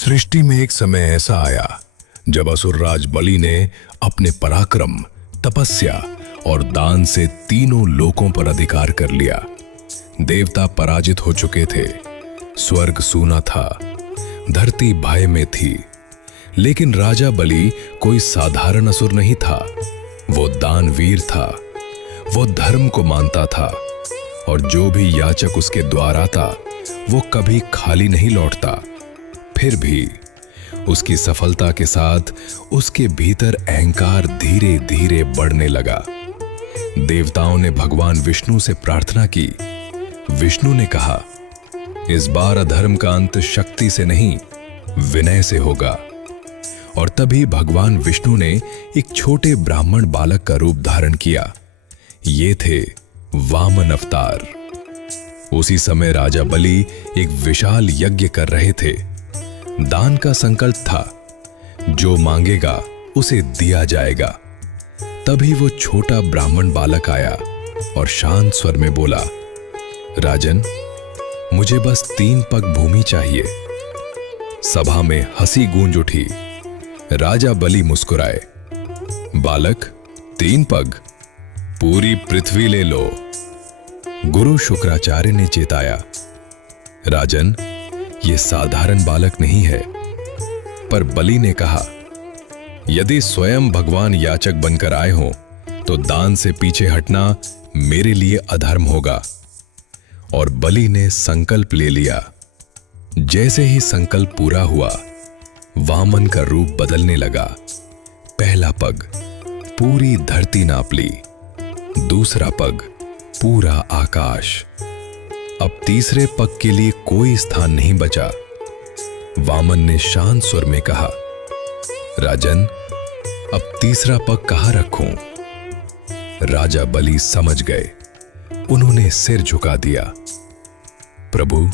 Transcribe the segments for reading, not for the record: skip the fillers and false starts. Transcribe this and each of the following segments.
सृष्टि में एक समय ऐसा आया जब असुरराज बलि ने अपने पराक्रम, तपस्या और दान से तीनों लोकों पर अधिकार कर लिया। देवता पराजित हो चुके थे, स्वर्ग सूना था, धरती भय में थी। लेकिन राजा बलि कोई साधारण असुर नहीं था। वो दानवीर था, वो धर्म को मानता था और जो भी याचक उसके द्वार आता वो कभी खाली नहीं लौटता। फिर भी उसकी सफलता के साथ उसके भीतर अहंकार धीरे धीरे बढ़ने लगा। देवताओं ने भगवान विष्णु से प्रार्थना की। विष्णु ने कहा, इस बार अधर्म का अंत शक्ति से नहीं, विनय से होगा। और तभी भगवान विष्णु ने एक छोटे ब्राह्मण बालक का रूप धारण किया। ये थे वामन अवतार। उसी समय राजा बलि एक विशाल यज्ञ कर रहे थे। दान का संकल्प था, जो मांगेगा उसे दिया जाएगा। तभी वो छोटा ब्राह्मण बालक आया और शांत स्वर में बोला, राजन, मुझे बस 3 पग भूमि चाहिए। सभा में हंसी गूंज उठी। राजा बलि मुस्कुराए। बालक, 3 पग? पूरी पृथ्वी ले लो। गुरु शुक्राचार्य ने चेताया, राजन, यह साधारण बालक नहीं है। पर बलि ने कहा, यदि स्वयं भगवान याचक बनकर आए हों तो दान से पीछे हटना मेरे लिए अधर्म होगा। और बलि ने संकल्प ले लिया। जैसे ही संकल्प पूरा हुआ, वामन का रूप बदलने लगा। पहला पग पूरी धरती नाप ली, दूसरा पग पूरा आकाश। अब तीसरे पग के लिए कोई स्थान नहीं बचा। वामन ने शांत स्वर में कहा, राजन, अब तीसरा पग कहां रखूं? राजा बलि समझ गए। उन्होंने सिर झुका दिया। प्रभु,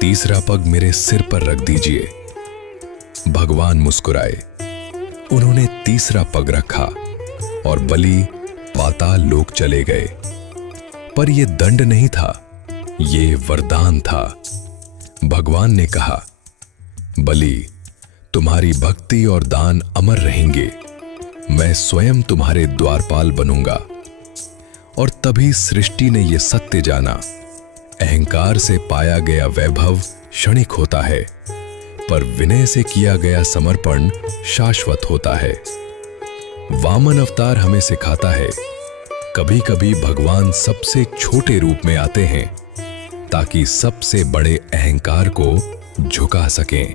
तीसरा पग मेरे सिर पर रख दीजिए। भगवान मुस्कुराए। उन्होंने तीसरा पग रखा और बलि पाताल लोक चले गए। पर यह दंड नहीं था, यह वरदान था। भगवान ने कहा, बलि, तुम्हारी भक्ति और दान अमर रहेंगे। मैं स्वयं तुम्हारे द्वारपाल बनूंगा। और तभी सृष्टि ने यह सत्य जाना, अहंकार से पाया गया वैभव क्षणिक होता है, पर विनय से किया गया समर्पण शाश्वत होता है। वामन अवतार हमें सिखाता है, कभी कभी भगवान सबसे छोटे रूप में आते हैं ताकि सबसे बड़े अहंकार को झुका सकें।